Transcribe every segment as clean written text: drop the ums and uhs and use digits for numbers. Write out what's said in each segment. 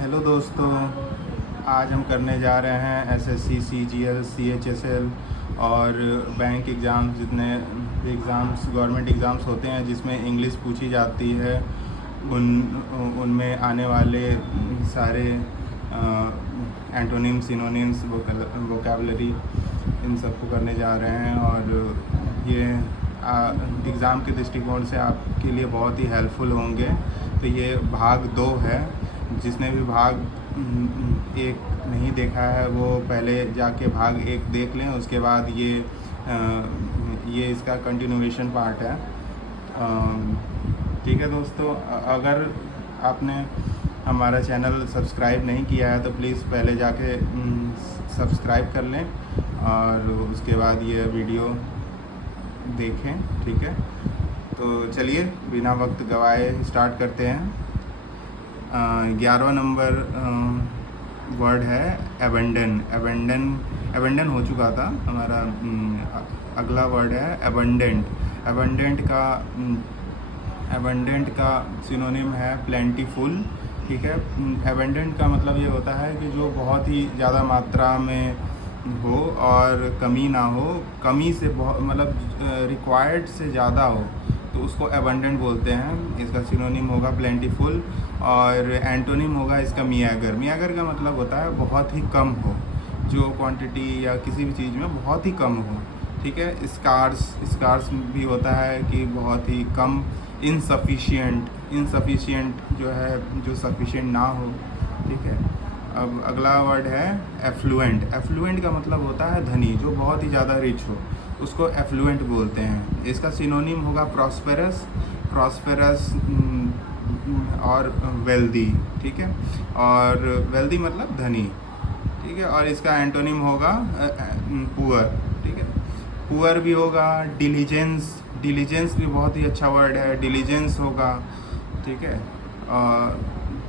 Hello दोस्तों, आज हम करने जा रहे हैं एसएससी, सीजीएल, सीएचएसएल और बैंक एग्ज़ाम्स, जितने एग्ज़ाम्स गवर्नमेंट एग्ज़ाम्स होते हैं जिसमें इंग्लिश पूछी जाती है, उनमें आने वाले सारे एंटोनिम्स, सिनोनिम्स, वोकैबलरी, इन सब को करने जा रहे हैं। और ये एग्ज़ाम के दृष्टिकोण से आपके लिए बहुत ही हेल्पफुल होंगे। तो ये भाग 2 है। जिसने भी भाग 1 नहीं देखा है वो पहले जाके भाग 1 देख लें, उसके बाद ये इसका कंटिन्यूएशन पार्ट है। ठीक है दोस्तों, अगर आपने हमारा चैनल सब्सक्राइब नहीं किया है तो प्लीज़ पहले जाके सब्सक्राइब कर लें और उसके बाद ये वीडियो देखें। ठीक है, तो चलिए बिना वक्त गवाए स्टार्ट करते हैं। 11वां नंबर वर्ड है एबेंडन हो चुका था हमारा। अगला वर्ड है एबंडेंट। एबंडेंट का सिनोनिम है प्लेंटीफुल। ठीक है, एबंडेंट का मतलब ये होता है कि जो बहुत ही ज़्यादा मात्रा में हो और कमी ना हो, कमी से बहुत मतलब रिक्वायर्ड से ज़्यादा हो तो उसको एबंडेंट बोलते हैं। इसका सिनोनिम होगा प्लेंटीफुल और एंटोनिम होगा इसका मियागर। मियागर का मतलब होता है बहुत ही कम हो, जो क्वांटिटी या किसी भी चीज़ में बहुत ही कम हो। ठीक है, स्कार्स भी होता है कि बहुत ही कम। इनसफिशिएंट जो है, जो सफिशिएंट ना हो। ठीक है, अब अगला वर्ड है एफ्लुएंट। एफ्लुएंट का मतलब होता है धनी, जो बहुत ही ज़्यादा रिच हो, उसको एफ्लुएंट बोलते हैं। इसका सिनोनिम होगा प्रॉस्पेरस और वेल्दी। ठीक है, और वेल्दी मतलब धनी। ठीक है, और इसका एंटोनिम होगा पुअर। ठीक है, पुअर भी होगा। डिलीजेंस भी बहुत ही अच्छा वर्ड है, डिलीजेंस होगा। ठीक है,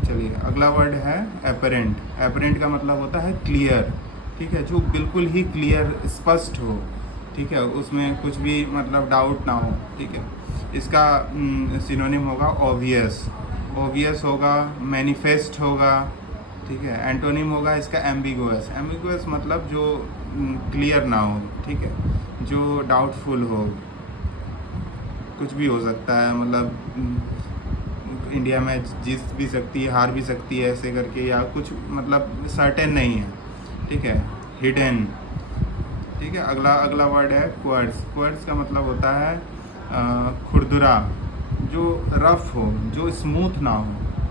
चलिए अगला वर्ड है एपरेंट। एपरेंट का मतलब होता है क्लियर। ठीक है, जो बिल्कुल ही क्लियर, स्पष्ट हो। ठीक है, उसमें कुछ भी मतलब डाउट ना हो। ठीक है, इसका सिनोनिम होगा ओवियस होगा, मैनिफेस्ट होगा। ठीक है, एंटोनिम होगा इसका एम्बिगुअस मतलब जो क्लियर ना हो। ठीक है, जो डाउटफुल हो, कुछ भी हो सकता है, मतलब इंडिया में जीत भी सकती है, हार भी सकती है, ऐसे करके, या कुछ मतलब सर्टेन नहीं है। ठीक है, हिडन। ठीक है, अगला वर्ड है क्वर्ड्स का मतलब होता है खुरदुरा, जो रफ़ हो, जो स्मूथ ना हो।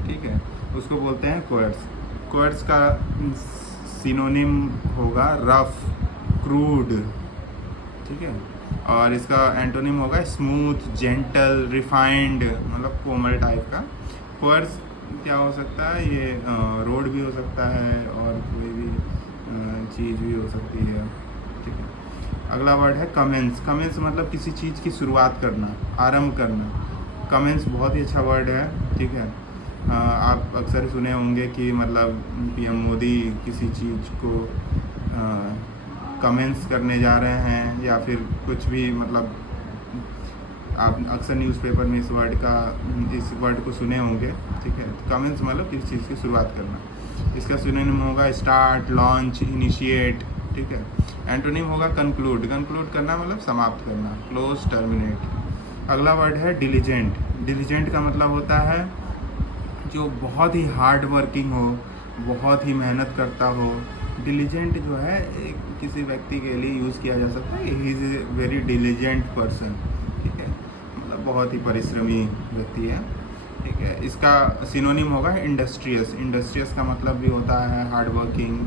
ठीक है, उसको बोलते हैं क्वर्ड्स का सिनोनिम होगा रफ़, क्रूड। ठीक है, और इसका एंटोनिम होगा स्मूथ, जेंटल, रिफाइंड, मतलब कोमल टाइप का। क्वर्ड्स क्या हो सकता है, ये रोड भी हो सकता है और कोई भी चीज़ भी हो सकती है। ठीक है, अगला वर्ड है कमेंस मतलब किसी चीज़ की शुरुआत करना, आरंभ करना। कमेंस बहुत ही अच्छा वर्ड है। ठीक है, आप अक्सर सुने होंगे कि मतलब पीएम मोदी किसी चीज़ को कमेंट्स करने जा रहे हैं, या फिर कुछ भी, मतलब आप अक्सर न्यूज़पेपर में इस वर्ड को सुने होंगे। ठीक है, कमेंट्स मतलब किसी चीज़ की शुरुआत करना। इसका सिनोनिम होगा स्टार्ट, लॉन्च, इनिशिएट। ठीक है, एंटोनिम होगा कंक्लूड करना मतलब समाप्त करना, क्लोज, टर्मिनेट। अगला वर्ड है डिलीजेंट का मतलब होता है जो बहुत ही हार्ड वर्किंग हो, बहुत ही मेहनत करता हो। डिलीजेंट जो है किसी व्यक्ति के लिए यूज़ किया जा सकता है, he is a very diligent person. ठीक है, मतलब बहुत ही परिश्रमी व्यक्ति है। ठीक है, इसका सिनोनिम होगा इंडस्ट्रियस का मतलब भी होता है हार्ड वर्किंग।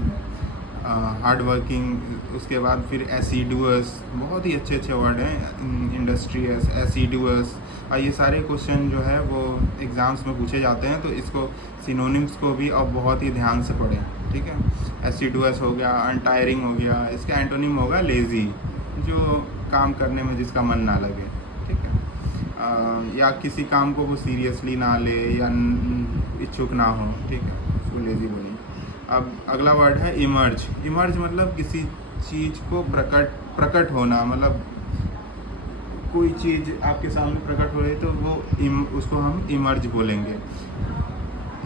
उसके बाद फिर एसिडुअस, बहुत ही अच्छे वर्ड हैं, इंडस्ट्रियस, एसिडुअस। और ये सारे क्वेश्चन जो है वो एग्ज़ाम्स में पूछे जाते हैं, तो इसको सिनोनिम्स को भी अब बहुत ही ध्यान से पढ़ें। ठीक है, एसिडुअस हो गया, अनटायरिंग हो गया। इसका एंटोनिम होगा लेज़ी, जो काम करने में जिसका मन ना लगे। ठीक है, या किसी काम को वो सीरियसली ना ले या इच्छुक ना हो। ठीक है, उसको लेज़ी बोलिए। अब अगला वर्ड है इमर्ज मतलब किसी चीज़ को प्रकट होना, मतलब कोई चीज़ आपके सामने प्रकट हो रही तो वो उसको हम इमर्ज बोलेंगे।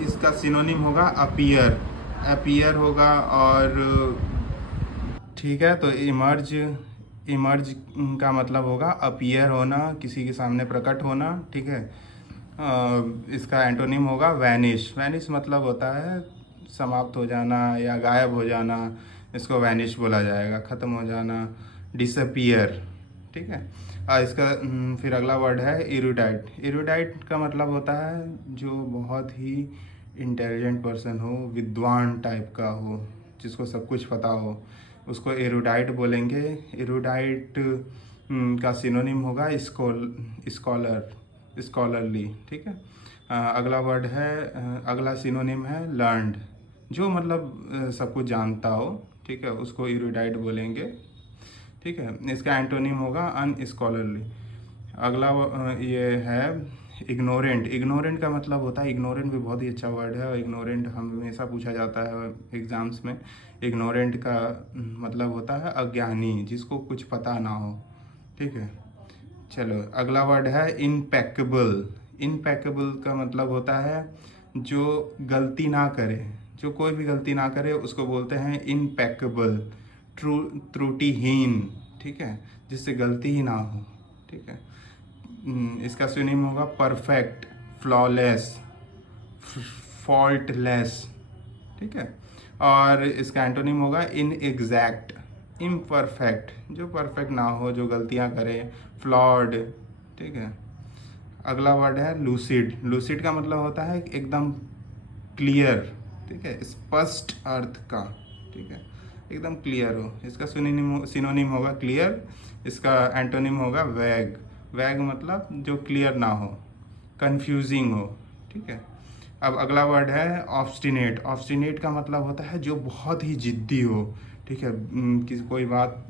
इसका सिनोनिम होगा अपीयर, अपीयर होगा। और ठीक है, तो इमर्ज, इमर्ज का मतलब होगा अपीयर होना, किसी के सामने प्रकट होना। ठीक है, इसका एंटोनिम होगा वैनिश। वैनिश मतलब होता है समाप्त हो जाना या गायब हो जाना, इसको वैनिश बोला जाएगा, ख़त्म हो जाना, डिसअपियर। ठीक है, इसका फिर अगला वर्ड है इरुडाइट। इरुडाइट का मतलब होता है जो बहुत ही इंटेलिजेंट पर्सन हो, विद्वान टाइप का हो, जिसको सब कुछ पता हो, उसको एरुडाइट बोलेंगे। एरुडाइट का सिनोनिम होगा स्कॉलर, स्कॉलरली। ठीक है, अगला वर्ड है, अगला सिनोनिम है लर्नड, जो मतलब सब कुछ जानता हो। ठीक है, उसको एरुडाइट बोलेंगे। ठीक है, इसका एंटोनिम होगा अनस्कॉलरली। अगला ये है इग्नोरेंट। इग्नोरेंट का मतलब होता है, इग्नोरेंट भी बहुत ही अच्छा वर्ड है, और इग्नोरेंट हमेशा पूछा जाता है एग्ज़ाम्स में। इग्नोरेंट का मतलब होता है अज्ञानी, जिसको कुछ पता ना हो। ठीक है, चलो अगला वर्ड है इनपेकेबल। इनपेकेबल का मतलब होता है जो गलती ना करे, जो कोई भी गलती ना करे उसको बोलते हैं इनपेकेबल, त्रुटिहीन। ठीक है, जिससे गलती ही ना हो। ठीक है, इसका सिनोनिम होगा परफेक्ट, फ्लॉलेस, फॉल्टलेस। ठीक है, और इसका एंटोनिम होगा इनएग्जैक्ट, इम्परफेक्ट, जो परफेक्ट ना हो, जो गलतियां करे, फ्लॉड। ठीक है, अगला वर्ड है लूसिड। लूसिड का मतलब होता है एकदम क्लियर। ठीक है, स्पष्ट अर्थ का। ठीक है, एकदम क्लियर हो, इसका सिनोनिम होगा क्लियर। इसका एंटोनिम होगा वैग। वैग मतलब जो क्लियर ना हो, कंफ्यूजिंग हो। ठीक है, अब अगला वर्ड है ऑब्स्टिनेट। ऑब्स्टिनेट का मतलब होता है जो बहुत ही जिद्दी हो। ठीक है, किसी कोई बात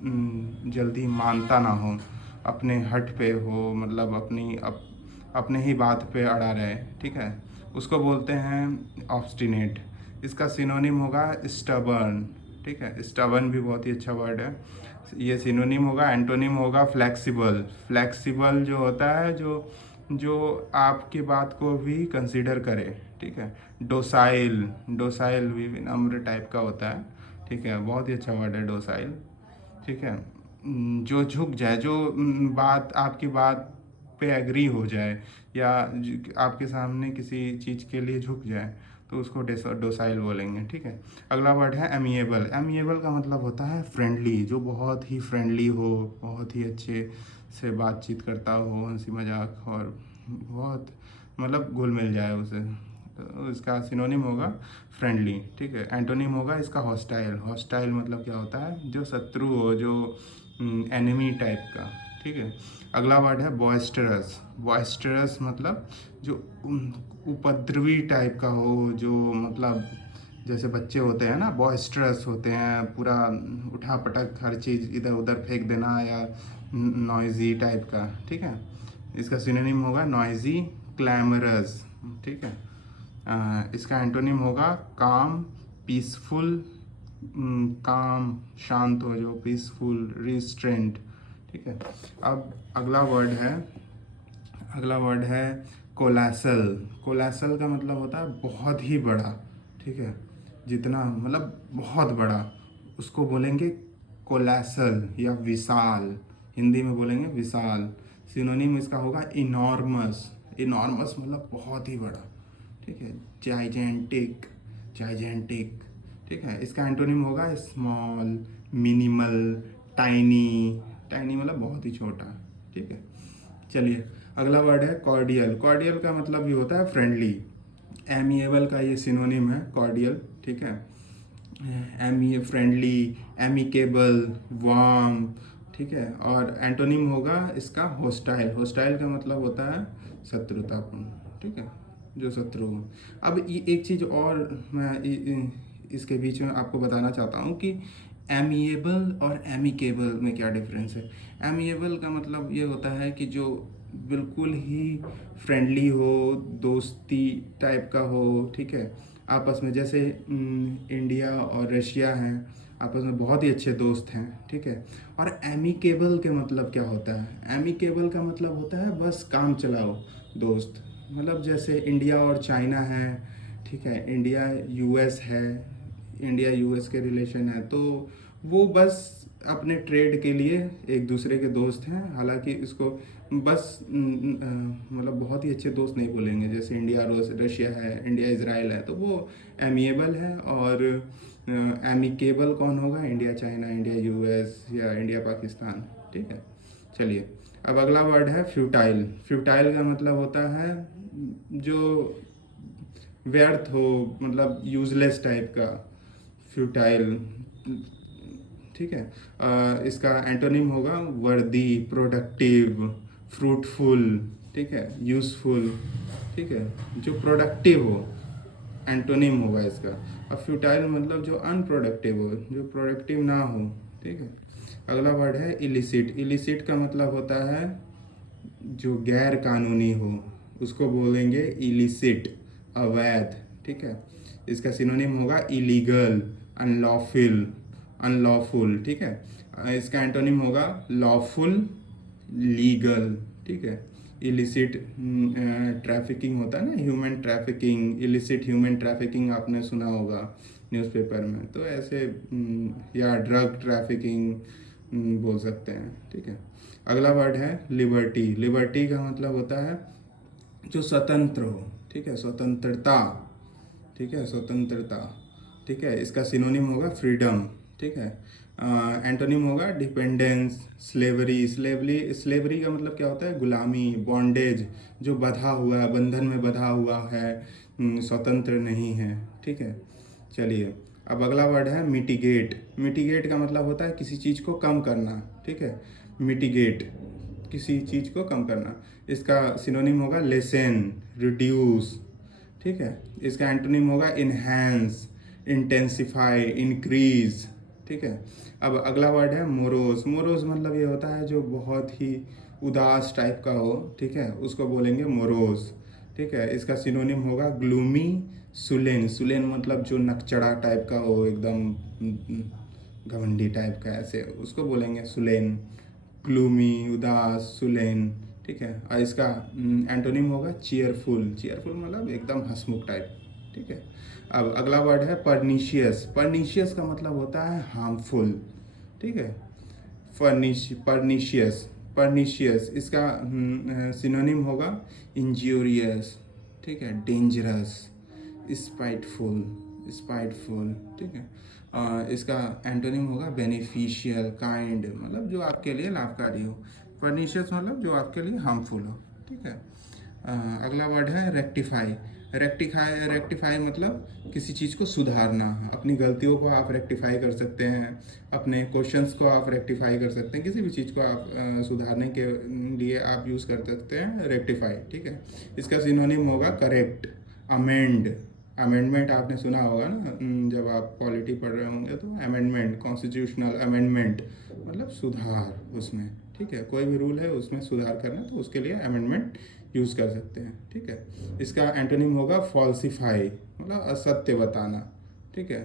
जल्दी मानता ना हो, अपने हट पे हो, मतलब अपने ही बात पे अड़ा रहे। ठीक है, उसको बोलते हैं ऑब्स्टिनेट। इसका सिनोनिम होगा स्टबर्न। ठीक है, स्टबर्न भी बहुत ही अच्छा वर्ड है। ये सिनोनिम होगा, एंटोनिम होगा फ्लेक्सिबल। फ्लेक्सिबल जो होता है जो जो आपकी बात को भी कंसीडर करे। ठीक है, डोसाइल। डोसाइल भी विनम्र टाइप का होता है। ठीक है, बहुत ही अच्छा वर्ड है डोसाइल। ठीक है, जो झुक जाए, जो बात आपकी बात पे एग्री हो जाए, या आपके सामने किसी चीज़ के लिए झुक जाए, तो उसको डोसाइल बोलेंगे। ठीक है, अगला वर्ड है एमिएबल। एमिएबल का मतलब होता है फ्रेंडली, जो बहुत ही फ्रेंडली हो, बहुत ही अच्छे से बातचीत करता हो, हंसी मजाक, और बहुत मतलब घुल मिल जाए उसे, तो इसका सिनोनिम होगा फ्रेंडली। ठीक है, एंटोनिम होगा इसका हॉस्टाइल। हॉस्टाइल मतलब क्या होता है, जो शत्रु हो, जो एनिमी टाइप का। ठीक है, अगला वर्ड है बॉयस्टरस। बॉयस्टरस मतलब जो उपद्रवी टाइप का हो, जो मतलब जैसे बच्चे होते हैं ना, बॉयस्टरस होते हैं, पूरा उठा पटक हर चीज़ इधर उधर फेंक देना, या नॉइजी टाइप का। ठीक है, इसका सिनोनिम होगा नॉइजी, क्लैमरस। ठीक है, इसका एंटोनिम होगा काम, पीसफुल। काम, शांत हो जो, पीसफुल, रिस्ट्रेंट। ठीक है, अब अगला वर्ड है कोलासल। कोलासल का मतलब होता है बहुत ही बड़ा। ठीक है, जितना मतलब बहुत बड़ा, उसको बोलेंगे कोलासल या विशाल। हिंदी में बोलेंगे विशाल। सिनोनिम इसका होगा इनॉर्मस। इनॉर्मस मतलब बहुत ही बड़ा। ठीक है, जाइजेंटिक, जाइजेंटिक। ठीक है, इसका एंटोनिम होगा स्मॉल, मिनिमल, टाइनी। टाइनी मतलब बहुत ही छोटा। ठीक है, चलिए अगला वर्ड है कॉर्डियल। कॉर्डियल का मतलब ये होता है फ्रेंडली। एमिएबल का ये सिनोनिम है कॉर्डियल। ठीक है, फ्रेंडली, एमिकेबल, वार्म। ठीक है, और एंटोनिम होगा इसका होस्टाइल। होस्टाइल का मतलब होता है शत्रुतापूर्ण। ठीक है, जो शत्रु हो। अब एक चीज़ और मैं इसके बीच में आपको बताना चाहता हूँ कि एमिएबल और एमिकेबल में क्या डिफरेंस है। एमिएबल का मतलब ये होता है कि जो बिल्कुल ही फ्रेंडली हो, दोस्ती टाइप का हो। ठीक है, आपस में जैसे इंडिया और रशिया हैं, आपस में बहुत ही अच्छे दोस्त हैं। ठीक है, और एमिकेबल के मतलब क्या होता है, एमिकेबल का मतलब होता है बस काम चलाओ दोस्त। मतलब जैसे इंडिया और चाइना है। ठीक है, इंडिया यूएस है, इंडिया यूएस के रिलेशन है, तो वो बस अपने ट्रेड के लिए एक दूसरे के दोस्त हैं। हालांकि इसको बस मतलब बहुत ही अच्छे दोस्त नहीं बोलेंगे, जैसे इंडिया रशिया है, इंडिया इजराइल है, तो वो एमिएबल है। और एमिकेबल कौन होगा? इंडिया चाइना, इंडिया यूएस या इंडिया पाकिस्तान। ठीक है, चलिए अब अगला वर्ड है फ्यूटाइल। फ्यूटाइल का मतलब होता है जो व्यर्थ हो, मतलब यूजलेस टाइप का, फ्यूटाइल। ठीक है, इसका एंटोनिम होगा वर्दी, प्रोडक्टिव, फ्रूटफुल, ठीक है, यूजफुल। ठीक है, जो प्रोडक्टिव हो, एंटोनिम होगा इसका। अब फ्यूटाइल मतलब जो अनप्रोडक्टिव हो, जो प्रोडक्टिव ना हो। ठीक है, अगला वर्ड है इलिसिट। इलिसिट का मतलब होता है जो गैर कानूनी हो, उसको बोलेंगे इलिसिट, अवैध। ठीक है, इसका सिनोनिम होगा इलीगल, अनलॉफुल, अनलॉफुल। ठीक है, इसका एंटोनिम होगा लॉफुल, लीगल। ठीक है, इलिसिट ट्रैफिकिंग होता है ना, human trafficking, illicit human trafficking आपने सुना होगा न्यूज़पेपर में, तो ऐसे या ड्रग ट्रैफिकिंग बोल सकते हैं। ठीक है, अगला वर्ड है लिबर्टी। लिबर्टी का मतलब होता है जो स्वतंत्र हो। ठीक है, स्वतंत्रता। ठीक है, स्वतंत्रता। ठीक है, इसका सिनोनिम होगा फ्रीडम। ठीक है, एंटोनिम होगा डिपेंडेंस, स्लेवरी। स्लेवरी का मतलब क्या होता है? गुलामी, बॉन्डेज, जो बंधा हुआ है, बंधन में बंधा हुआ है, स्वतंत्र नहीं है। ठीक है, चलिए अब अगला वर्ड है मिटिगेट। मिटिगेट का मतलब होता है किसी चीज़ को कम करना। ठीक है, मिटिगेट, किसी चीज़ को कम करना। इसका सिनोनिम होगा लेसन, रिड्यूस। ठीक है, इसका एंटोनिम होगा इनहेंस, इंटेंसिफाई, इंक्रीज। ठीक है, अब अगला वर्ड है मोरोज। मोरोज मतलब ये होता है जो बहुत ही उदास टाइप का हो। ठीक है, उसको बोलेंगे मोरोज। ठीक है, इसका सिनोनिम होगा ग्लूमी, सुलेन। सुलेन मतलब जो नकचड़ा टाइप का हो, एकदम घमंडी टाइप का, ऐसे उसको बोलेंगे सुलेन। ग्लूमी, उदास, सुलेन। ठीक है, और इसका एंटोनिम होगा चीयरफुल। चीयरफुल मतलब एकदम हंसमुख टाइप। ठीक है, अब अगला वर्ड है परनीशियस। परनीशियस का मतलब होता है हार्मफुल। ठीक है, परनीशियस, परनीशियस। इसका सिनोनिम होगा इंज्यूरियस। ठीक है, डेंजरस, स्पाइटफुल, स्पाइटफुल। ठीक है, इसका एंटोनिम होगा बेनिफिशियल, काइंड, मतलब जो आपके लिए लाभकारी हो। परनीशियस मतलब जो आपके लिए हार्मफुल हो। ठीक है, अगला वर्ड है रेक्टिफाई। रेक्टिफाई मतलब किसी चीज़ को सुधारना। अपनी गलतियों को आप रेक्टिफाई कर सकते हैं, अपने क्वेश्चंस को आप रेक्टिफाई कर सकते हैं, किसी भी चीज़ को आप सुधारने के लिए आप यूज़ कर सकते हैं रेक्टिफाई। ठीक है, इसका सिनोनिम होगा करेक्ट, अमेंड। अमेंडमेंट आपने सुना होगा ना, जब आप पॉलिटी पढ़ रहे होंगे, तो अमेंडमेंट, कॉन्स्टिट्यूशनल अमेंडमेंट मतलब सुधार उसमें। ठीक है, कोई भी रूल है उसमें सुधार करना, तो उसके लिए अमेंडमेंट यूज़ कर सकते हैं। ठीक है, इसका एंटोनिम होगा फॉल्सिफाई, मतलब असत्य बताना। ठीक है,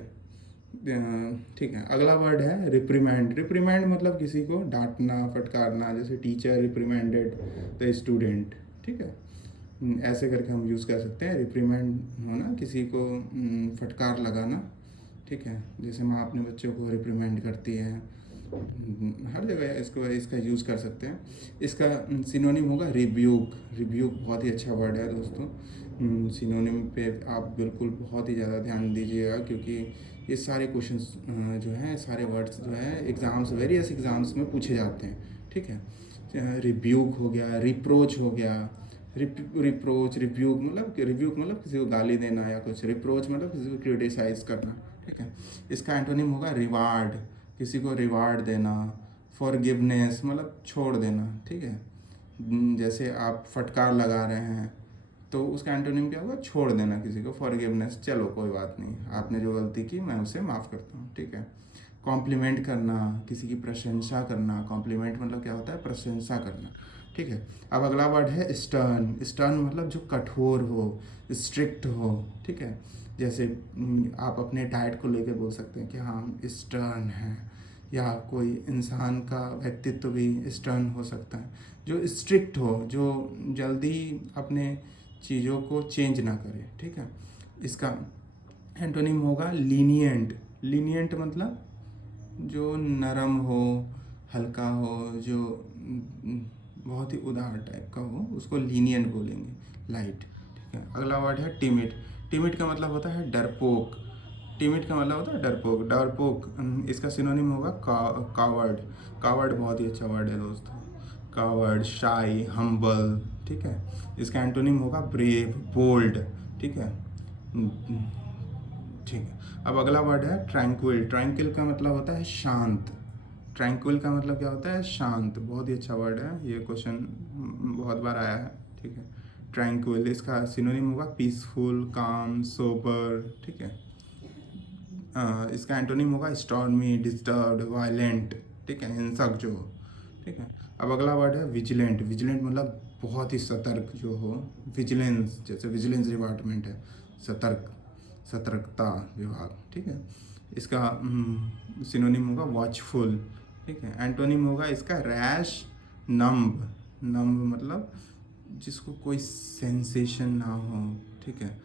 ठीक है, अगला वर्ड है रिप्रीमेंड। रिप्रीमेंड मतलब किसी को डांटना, फटकारना, जैसे टीचर रिप्रीमेंडेड द स्टूडेंट। ठीक है, ऐसे करके हम यूज़ कर सकते हैं। रिप्रीमेंड होना, किसी को फटकार लगाना। ठीक है, जैसे माँ अपने बच्चों को रिप्रीमेंड करती है, हर जगह इसका यूज़ कर सकते हैं। इसका सिनोनिम होगा रिब्यूक। रिब्यूक बहुत ही अच्छा वर्ड है दोस्तों। सिनोनिम पे आप बिल्कुल बहुत ही ज़्यादा ध्यान दीजिएगा, क्योंकि ये सारे क्वेश्चंस जो हैं, सारे वर्ड्स जो हैं एग्ज़ाम्स, वेरियस एग्ज़ाम्स में पूछे जाते हैं। ठीक है, रिब्यूक हो गया, रिप्रोच हो गया। रिप्रोच, रिब्यूक मतलब किसी को गाली देना या कुछ, रिप्रोच मतलब किसी को क्रिटिसाइज करना। ठीक है, इसका एंटोनिम होगा रिवार्ड, किसी को रिवार्ड देना। फॉरगिवनेस मतलब छोड़ देना। ठीक है, जैसे आप फटकार लगा रहे हैं, तो उसका एंटोनिम क्या होगा? छोड़ देना किसी को, फॉरगिवनेस, चलो कोई बात नहीं, आपने जो गलती की मैं उसे माफ़ करता हूँ। ठीक है, कॉम्प्लीमेंट करना, किसी की प्रशंसा करना। कॉम्प्लीमेंट मतलब क्या होता है? प्रशंसा करना। ठीक है, अब अगला वर्ड है स्टर्न। स्टर्न मतलब जो कठोर हो, स्ट्रिक्ट हो। ठीक है, जैसे आप अपने डाइट को लेकर बोल सकते हैं कि हाँ हम स्टर्न हैं, या कोई इंसान का व्यक्तित्व भी स्टर्न हो सकता है, जो स्ट्रिक्ट हो, जो जल्दी अपने चीज़ों को चेंज ना करे। ठीक है, इसका एंटोनिम होगा लीनियंट। लीनियंट मतलब जो नरम हो, हल्का हो, जो बहुत ही उदार टाइप का हो, उसको लीनियंट बोलेंगे, लाइट। ठीक है। अगला वर्ड है टिमिड। टिमिड का मतलब होता है डरपोक। टिमिड का मतलब होता है डरपोक। डरपोक इसका सिनोनिम होगा कावर्ड। कावर्ड बहुत ही अच्छा वर्ड है दोस्तों। कावर्ड, शाई, हम्बल। ठीक है। इसका एंटोनिम होगा ब्रेव, बोल्ड। ठीक है। ठीक है। अब अगला वर्ड है ट्रैंक्विल। ट्रैंक्विल का मतलब होता है शांत। ट्रैंक्विल का मतलब क्या होता है? शांत। बहुत ही अच्छा वर्ड है, ये क्वेश्चन बहुत बार आया है। ठीक है। ट्रैंक्विल, इसका सिनोनिम होगा पीसफुल, काम, सोबर। ठीक है। इसका एंटोनिम होगा स्टॉर्मी, डिस्टर्ब्ड, वायलेंट। ठीक है, हिंसक जो हो। ठीक है। अब अगला वर्ड है विजिलेंट। विजिलेंट मतलब बहुत ही सतर्क जो हो। विजिलेंस, जैसे विजिलेंस डिपार्टमेंट है, सतर्क, सतर्कता विभाग। ठीक है। इसका सिनोनिम होगा वॉचफुल। ठीक है। एंटोनिम होगा इसका रैश, नम्ब। नम्ब मतलब जिसको कोई सेंसेशन ना हो। ठीक है।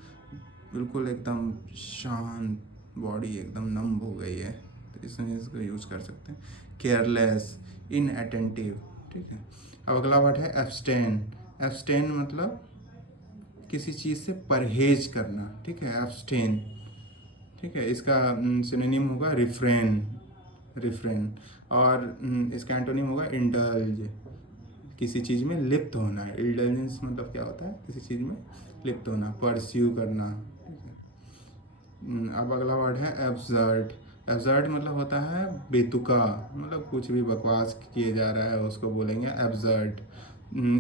बिल्कुल एकदम शांत, बॉडी एकदम नम्ब हो गई है, तो इसमें इसको यूज़ कर सकते हैं। Careless, inattentive. ठीक है। अब अगला वर्ड है एब्सटेन। एब्सटेन मतलब किसी चीज़ से परहेज करना। ठीक है, एब्सटेन। ठीक है। इसका सिनोनिम होगा रिफ्रेन, रिफ्रेन। और इसका एंटोनिम होगा इंडल्ज, किसी चीज़ में लिप्त होना। इंडल्जेंस मतलब क्या होता है? किसी चीज़ में लिप्त होना, परस्यू करना। ठीक है। अब अगला वर्ड है एब्सर्ड। एब्सर्ड मतलब होता है बेतुका, मतलब कुछ भी बकवास किए जा रहा है उसको बोलेंगे एब्सर्ड।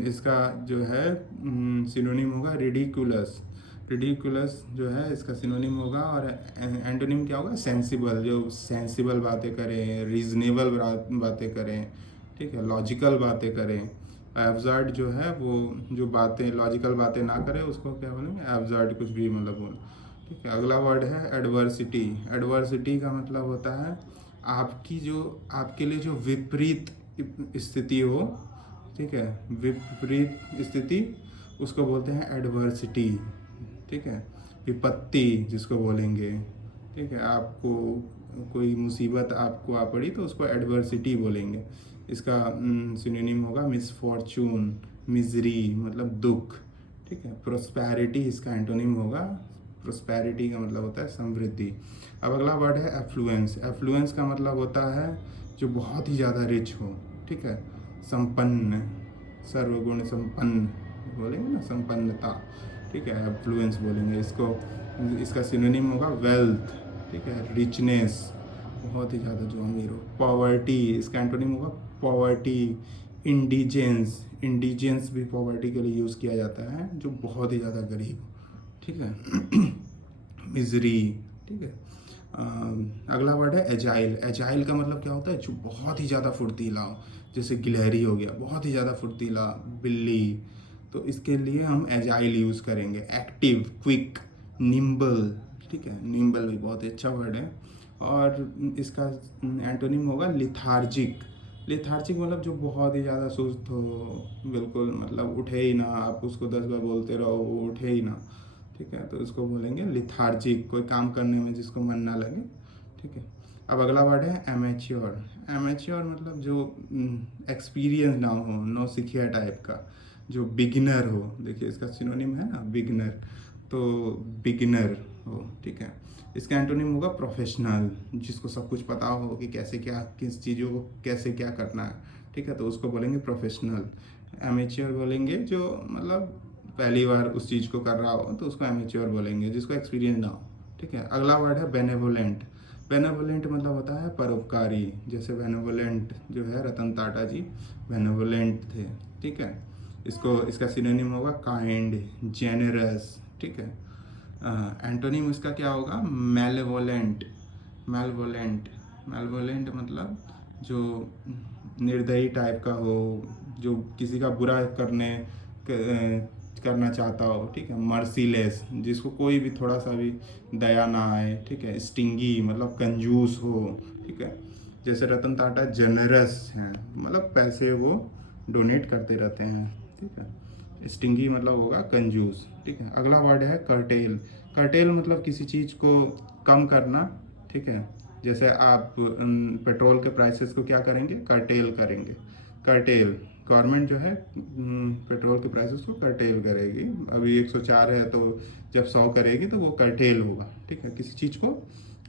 इसका जो है सिनोनिम होगा रिडिकुलस। रिडिकुलस जो है इसका सिनोनिम होगा। और एंटोनिम क्या होगा? सेंसिबल, जो सेंसिबल बातें करें, रीजनेबल बातें करें। ठीक है, लॉजिकल बातें करें। एब्सर्ड जो है वो जो बातें लॉजिकल बातें ना करें उसको क्या बोलेंगे? एब्सर्ड, कुछ भी मतलब बोल। ठीक है। अगला वर्ड है एडवर्सिटी। एडवर्सिटी का मतलब होता है आपकी जो, आपके लिए जो विपरीत स्थिति हो। ठीक है, विपरीत स्थिति, उसको बोलते हैं एडवर्सिटी। ठीक है। विपत्ति जिसको बोलेंगे। ठीक है। आपको कोई मुसीबत आपको आ पड़ी तो उसको एडवर्सिटी बोलेंगे। इसका सिनोनिम होगा मिसफॉर्चून, मिजरी मतलब दुख। ठीक है। प्रोस्पैरिटी इसका एंटोनिम होगा। प्रोस्पैरिटी का मतलब होता है समृद्धि। अब अगला वर्ड है एफ्लुएंस। एफ्लुएंस का मतलब होता है जो बहुत ही ज़्यादा रिच हो। ठीक है। संपन्न, सर्वगुण संपन्न बोलेंगे ना, संपन्नता। ठीक है, एफ्लुएंस बोलेंगे इसको। इसका सिनोनिम होगा वेल्थ। ठीक है, रिचनेस, बहुत ही ज़्यादा जो अमीर हो। पॉवर्टी, इसका एंटोनिम होगा पॉवर्टी। इंडिजेंस, इंडिजेंस भी पॉवर्टी के लिए यूज़ किया जाता है, जो बहुत ही ज़्यादा गरीब हो। ठीक है। मिजरी। ठीक है। अगला वर्ड है एजाइल। एजाइल का मतलब क्या होता है? जो बहुत ही ज़्यादा फुर्तीला हो, जैसे गिलहरी हो गया, बहुत ही ज़्यादा फुर्तीला, बिल्ली। तो इसके लिए हम एजाइल यूज़ करेंगे। Active, quick, nimble. ठीक है, निम्बल भी बहुत ही अच्छा वर्ड है। और इसका एंटोनिम होगा लिथार्जिक। लिथार्जिक मतलब जो बहुत ही ज़्यादा सुस्त हो, बिल्कुल मतलब उठे ही ना, आप उसको 10 बार बोलते रहो वो उठे ही ना। ठीक है, तो इसको बोलेंगे लिथार्जिक, कोई काम करने में जिसको मन ना लगे। ठीक है। अब अगला वर्ड है एमेच्योर। एमेच्योर मतलब जो एक्सपीरियंस ना हो, नौ सिखिया टाइप का, जो बिगिनर हो। देखिए इसका सिनोनिम है ना बिगिनर, तो बिगिनर हो। ठीक है। इसका एंटोनिम होगा प्रोफेशनल, जिसको सब कुछ पता हो कि कैसे क्या, किस चीज़ों को कैसे क्या करना है। ठीक है, तो उसको बोलेंगे प्रोफेशनल। एमेच्योर बोलेंगे जो मतलब पहली बार उस चीज़ को कर रहा हो, तो उसको एमेच्योर बोलेंगे, जिसको एक्सपीरियंस ना हो। ठीक है। अगला वर्ड है बेनेवोलेंट। बेनेवोलेंट मतलब होता है परोपकारी। जैसे बेनेवोलेंट जो है रतन टाटा जी बेनेवोलेंट थे। ठीक है। इसका सिनोनिम होगा काइंड, जेनरस। ठीक है। एंटोनिम इसका क्या होगा? मेलेवोलेंट। मेलवोलेंट, मेलवोलेंट मतलब जो निर्दयी टाइप का हो, जो किसी का बुरा करना चाहता हो। ठीक है। मर्सीलेस, जिसको कोई भी थोड़ा सा भी दया ना आए। ठीक है। स्टिंगी मतलब कंजूस हो। ठीक है। जैसे रतन टाटा जनरस हैं, मतलब पैसे वो डोनेट करते रहते हैं। ठीक है। स्टिंगी मतलब होगा कंजूस। ठीक है। अगला वर्ड है कर्टेल। कर्टेल मतलब किसी चीज़ को कम करना, ठीक है। जैसे आप पेट्रोल के प्राइसेस को क्या करेंगे, कर्टेल करेंगे। कर्टेल, गवर्नमेंट जो है पेट्रोल के प्राइसेस को कर्टेल करेगी। अभी 104 है तो जब 100 करेगी तो वो कर्टेल होगा, ठीक है। किसी चीज़ को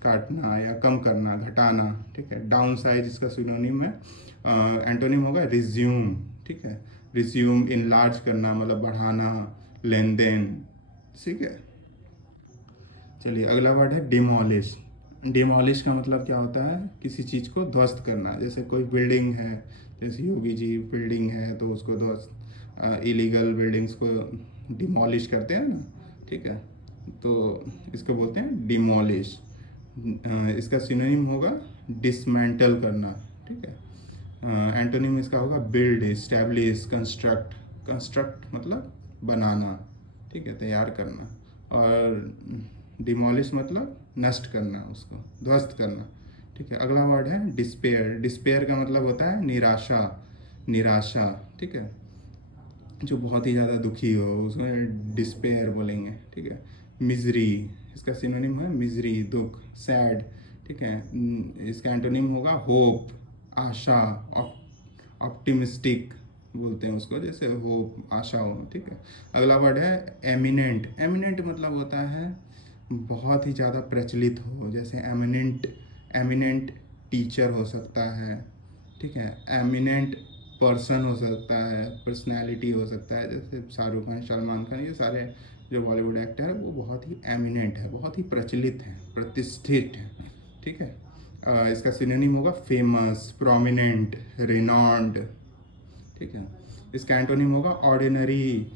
काटना या कम करना, घटाना, ठीक है। डाउन साइज इसका सिनोनिम है, एंटोनिम होगा रिज्यूम, ठीक है। रिज्यूम, इनलार्ज करना मतलब बढ़ाना, लेन देन, ठीक है। चलिए अगला वर्ड है डिमोलिश। डिमोलिश का मतलब क्या होता है, किसी चीज़ को ध्वस्त करना। जैसे कोई बिल्डिंग है, जैसे योगी जी बिल्डिंग है तो उसको ध्वस्त, इलीगल बिल्डिंग्स को डिमोलिश करते हैं ना, ठीक है। तो इसको बोलते हैं डिमोलिश। इसका सिनोनिम होगा डिसमेंटल करना, ठीक है। एंटोनिम इसका होगा बिल्ड, इस्टेब्लिश, कंस्ट्रक्ट। कंस्ट्रक्ट मतलब बनाना, ठीक है, तैयार करना। और डिमोलिश मतलब नष्ट करना, उसको ध्वस्त करना, ठीक है। अगला वर्ड है डिस्पेयर। डिस्पेयर का मतलब होता है निराशा, निराशा, ठीक है। जो बहुत ही ज़्यादा दुखी हो उसमें डिस्पेयर बोलेंगे, ठीक है। मिजरी, इसका सिनोनिम है मिजरी, दुख, सैड, ठीक है। इसका एंटोनिम होगा होप, आशा, ऑप्टिमिस्टिक बोलते हैं उसको, जैसे होप, आशा हो, ठीक है। अगला वर्ड है एमिनेंट। एमिनेंट मतलब होता है बहुत ही ज़्यादा प्रचलित हो, जैसे एमिनेंट, एमिनेंट टीचर हो सकता है, ठीक है। एमिनेंट पर्सन हो सकता है, पर्सनैलिटी हो सकता है, जैसे शाहरुख खान, सलमान खान, ये सारे जो बॉलीवुड एक्टर है वो बहुत ही एमिनेंट है, बहुत ही प्रचलित है, प्रतिष्ठित है, ठीक है। इसका सिनोनिम होगा फेमस, प्रोमिनेंट, रिनॉन्ड, ठीक है। इसका एंटोनिम होगा ऑर्डिनरी,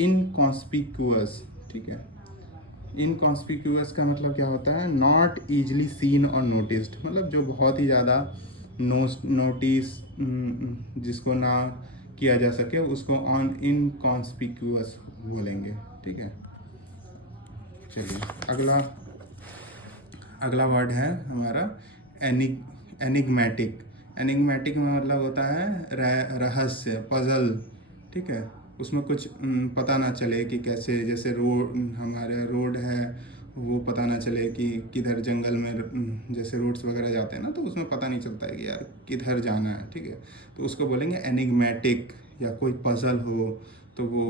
इनकॉन्स्पिक्यूअस, ठीक है। इनकॉन्स्पिक्यूअस का मतलब क्या होता है, नॉट ईजिली सीन और नोटिस्ड, मतलब जो बहुत ही ज़्यादा नोटिस जिसको ना किया जा सके उसको ऑन इनकॉन्स्पिक्यूअस बोलेंगे, ठीक है। चलिए अगला, अगला वर्ड है हमारा एनिग्मेटिक। एनिग्मेटिक में मतलब होता है रहस्य, पजल, ठीक है। उसमें कुछ पता ना चले कि कैसे, जैसे रोड, हमारे रोड है वो पता ना चले कि किधर, जंगल में जैसे रोड्स वगैरह जाते हैं ना तो उसमें पता नहीं चलता है कि यार किधर जाना है, ठीक है। तो उसको बोलेंगे एनिग्मेटिक। या कोई पजल हो तो वो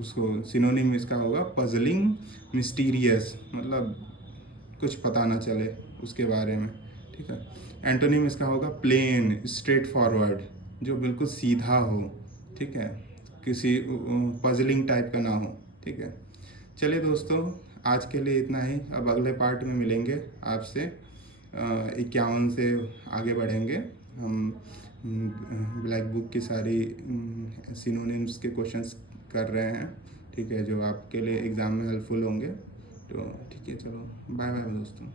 उसको सिनोनिम इसका होगा पजलिंग, मिस्टीरियस, मतलब कुछ पता ना चले उसके बारे में, ठीक है। एंटोनिम इसका होगा प्लेन, स्ट्रेट फॉरवर्ड, जो बिल्कुल सीधा हो, ठीक है, किसी पजलिंग टाइप का ना हो, ठीक है। चलिए दोस्तों, आज के लिए इतना ही। अब अगले पार्ट में मिलेंगे आपसे, 51 से आगे बढ़ेंगे हम। ब्लैक बुक की सारी सिनोनिम्स के क्वेश्चंस कर रहे हैं, ठीक है, जो आपके लिए एग्ज़ाम में हेल्पफुल होंगे। तो ठीक है, चलो बाय बाय दोस्तों।